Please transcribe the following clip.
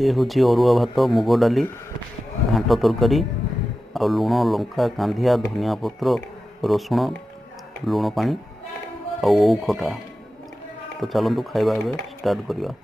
ये हूँ अरुआ भात मुग डाली घांट तरकारी आ लुण लंका कांदिया धनिया पत्र रसुण लुण पानी आ खटा। तो चलतु खाଇବା स्टार्ट करवा।